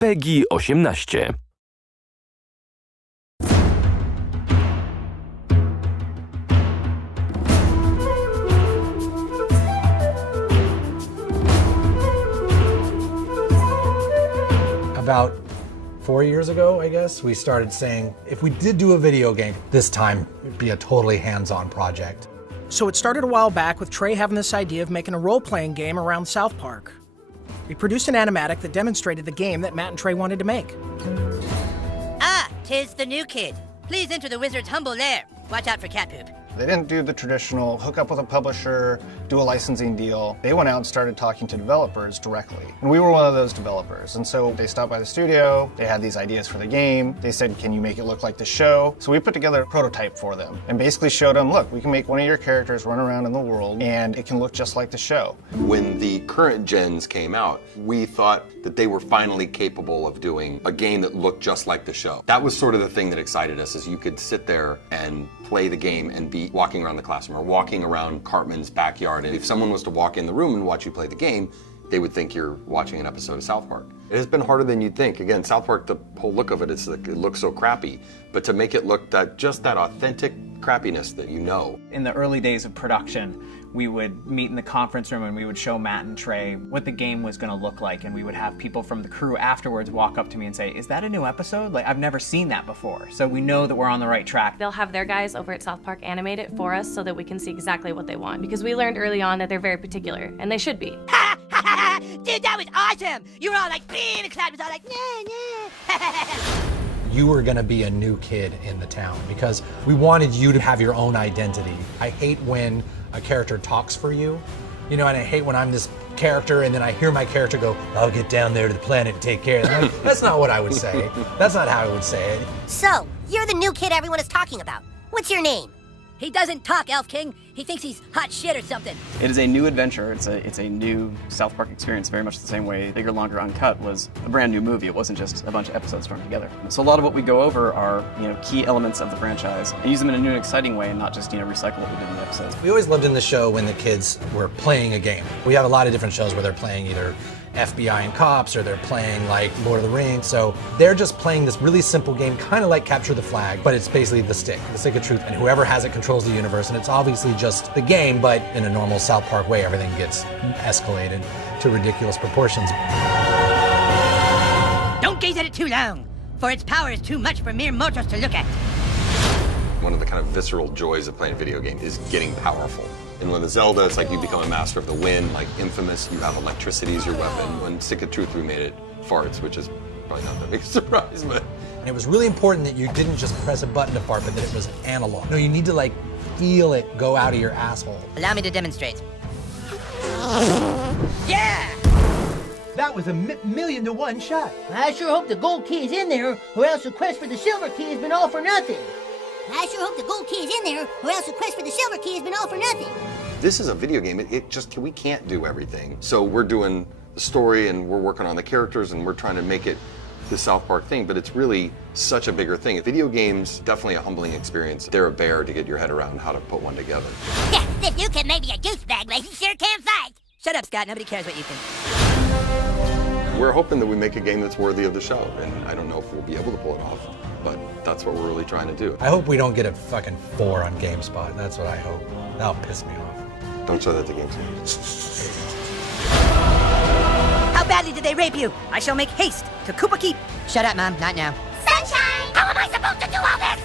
PEGI 18. About 4 years ago, I guess, we started saying, if we did do a video game, this time it'd be a totally hands-on project. So it started a while back with Trey having this idea of making a role-playing game around South Park. We produced an animatic that demonstrated the game that Matt and Trey wanted to make. Ah, 'tis the new kid. Please enter the wizard's humble lair. Watch out for cat poop. They didn't do the traditional hook up with a publisher, do a licensing deal. They went out and started talking to developers directly. And we were one of those developers. And so they stopped by the studio, they had these ideas for the game. They said, can you make it look like the show? So we put together a prototype for them and basically showed them, look, we can make one of your characters run around in the world and it can look just like the show. When the current gens came out, we thought that they were finally capable of doing a game that looked just like the show. That was sort of the thing that excited us, is you could sit there and play the game and be walking around the classroom or walking around Cartman's backyard. And if someone was to walk in the room and watch you play the game, they would think you're watching an episode of South Park. It has been harder than you'd think. Again, South Park, the whole look of it is like, it looks so crappy, but to make it look just that authentic crappiness that you know. In the early days of production, we would meet in the conference room and we would show Matt and Trey what the game was going to look like, and we would have people from the crew afterwards walk up to me and say, is that a new episode? Like, I've never seen that before. So we know that we're on the right track. They'll have their guys over at South Park animate it for us so that we can see exactly what they want, because we learned early on that they're very particular, and they should be. Dude, that was awesome! You were all like, being the crowd was all like, nah. You were gonna be a new kid in the town because we wanted you to have your own identity. I hate when a character talks for you, and I hate when I'm this character and then I hear my character go, I'll get down there to the planet and take care of them. That's not what I would say. That's not how I would say it. So, you're the new kid everyone is talking about. What's your name? He doesn't talk, Elf King. He thinks he's hot shit or something. It is a new adventure. It's a new South Park experience, very much the same way Bigger, Longer, Uncut was a brand new movie. It wasn't just a bunch of episodes strung together. So a lot of what we go over are, key elements of the franchise and use them in a new and exciting way, and not just, recycle what we did in the episodes. We always loved in the show when the kids were playing a game. We have a lot of different shows where they're playing either FBI and cops, or they're playing like Lord of the Rings. So they're just playing this really simple game, kind of like Capture the Flag, but it's basically the stick of truth, and whoever has it controls the universe. And it's obviously just the game, but in a normal South Park way, everything gets escalated to ridiculous proportions. Don't gaze at it too long, for its power is too much for mere mortals to look at. One of the kind of visceral joys of playing a video game is getting powerful. And when the Zelda, it's like you become a master of the wind, like Infamous, you have electricity as your weapon. When Stick of Truth, we made it farts, which is probably not that big a surprise, but. And it was really important that you didn't just press a button to fart, but that it was analog. No, you need to feel it go out of your asshole. Allow me to demonstrate. Yeah! That was a million to one shot. I sure hope the gold key is in there, or else the quest for the silver key has been all for nothing. I sure hope the gold key is in there, or else the quest for the silver key has been all for nothing. This is a video game. We can't do everything. So we're doing the story and we're working on the characters and we're trying to make it the South Park thing, but it's really such a bigger thing. Video games, definitely a humbling experience. They're a bear to get your head around how to put one together. Yeah, this new kid may be a douchebag, but he sure can fight. Shut up, Scott. Nobody cares what you think. We're hoping that we make a game that's worthy of the show, and I don't know if we'll be able to pull it off, but that's what we're really trying to do. I hope we don't get a fucking 4 on GameSpot. That's what I hope. That'll piss me off. Don't show that to GameSpot. How badly did they rape you? I shall make haste to Koopa Keep. Shut up, Mom. Not now. Sunshine! How am I supposed to do all this?